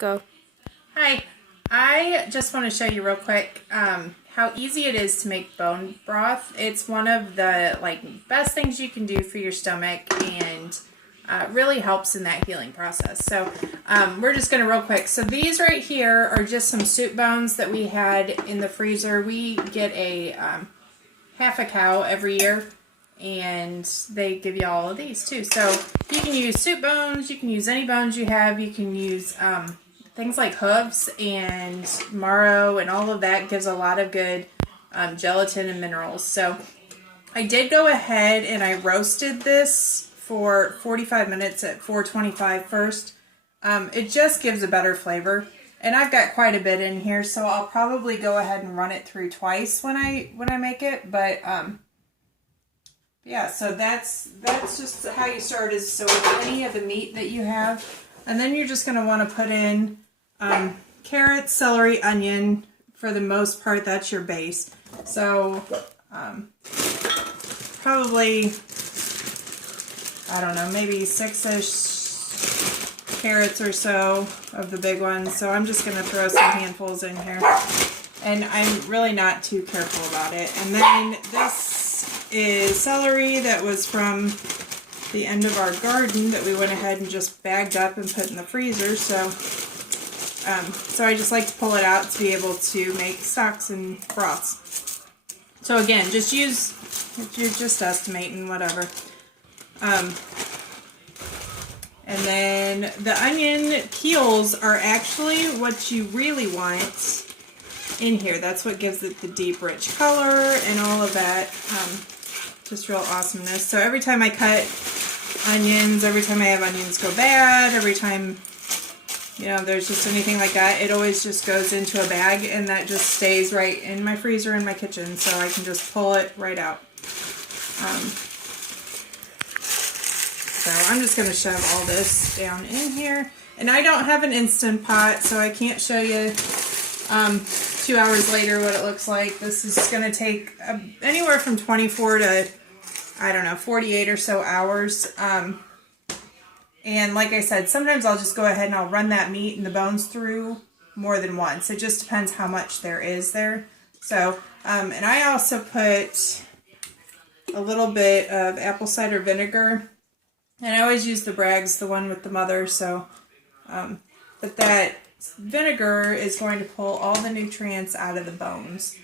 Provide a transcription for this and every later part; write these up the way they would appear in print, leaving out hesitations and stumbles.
Go. Hi, I just want to show you real quick how easy it is to make bone broth. It's one of the best things you can do for your stomach, and really helps in that healing process. So we're just going to real quick. So these right here are just some soup bones that we had in the freezer. We get a half a cow every year, and they give you all of these too. So you can use soup bones, you can use any bones you have, you can use things like hooves and marrow, and all of that gives a lot of good gelatin and minerals. So I did go ahead and I roasted this for 45 minutes at 425 first. It just gives a better flavor, and I've got quite a bit in here, so I'll probably go ahead and run it through twice when I make it. But yeah, so that's just how you start, is so with any of the meat that you have. And then you're just going to want to put in carrots, celery, onion. For the most part, that's your base. So probably, I don't know, maybe 6-ish carrots or so of the big ones. So I'm just going to throw some handfuls in here. And I'm really not too careful about it. And then this is celery that was from the end of our garden that we went ahead and just bagged up and put in the freezer. So I just like to pull it out to be able to make stocks and broths. So again, just use, if you're just estimating, whatever. And then the onion peels are actually what you really want in here. That's what gives it the deep, rich color and all of that. Just real awesomeness. So every time I cut onions, every time I have onions go bad, every time, you know, there's just anything like that, it always just goes into a bag, and that just stays right in my freezer in my kitchen, so I can just pull it right out. So I'm just going to shove all this down in here. And I don't have an Instant Pot, so I can't show you 2 hours later what it looks like. This is going to take anywhere from 24 to, I don't know, 48 or so hours. And like I said, sometimes I'll just go ahead and I'll run that meat and the bones through more than once. It just depends how much there is there. So, and I also put a little bit of apple cider vinegar. And I always use the Bragg's, the one with the mother. So, but that vinegar is going to pull all the nutrients out of the bones.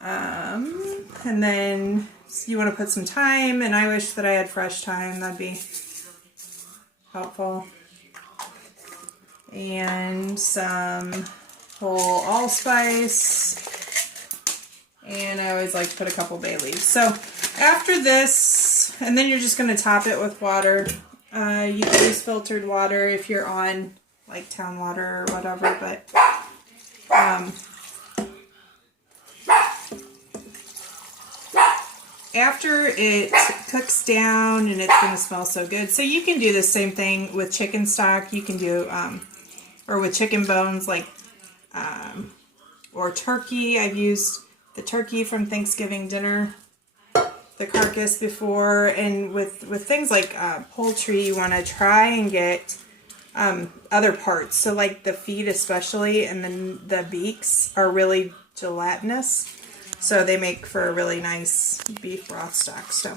And then you want to put some thyme, and I wish that I had fresh thyme. That'd be helpful. And some whole allspice. And I always like to put a couple bay leaves. So after this, and then you're just going to top it with water. You can use filtered water if you're on like town water or whatever, but after it cooks down, and it's going to smell so good. So you can do the same thing with chicken stock. You can do, or with chicken bones, like, or turkey. I've used the turkey from Thanksgiving dinner, the carcass before. And with things like poultry, you want to try and get other parts. So like the feet especially, and then the beaks are really gelatinous. So they make for a really nice beef broth stock. So,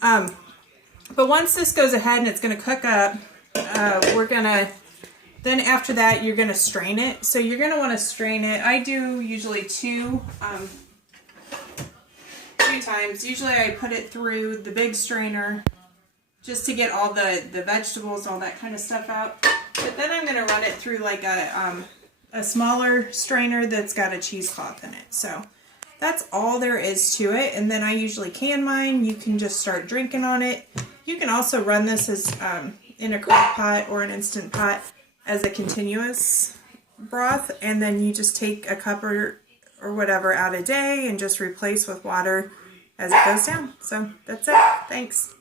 but once this goes ahead and it's going to cook up, then after that, you're going to strain it. So you're going to want to strain it. I do usually two times. Usually I put it through the big strainer just to get all the vegetables, all that kind of stuff out. But then I'm going to run it through like a smaller strainer that's got a cheesecloth in it. So that's all there is to it. And then I usually can mine. You can just start drinking on it. You can also run this as in a crock pot or an Instant Pot as a continuous broth. And then you just take a cup or whatever out a day and just replace with water as it goes down. So that's it. Thanks.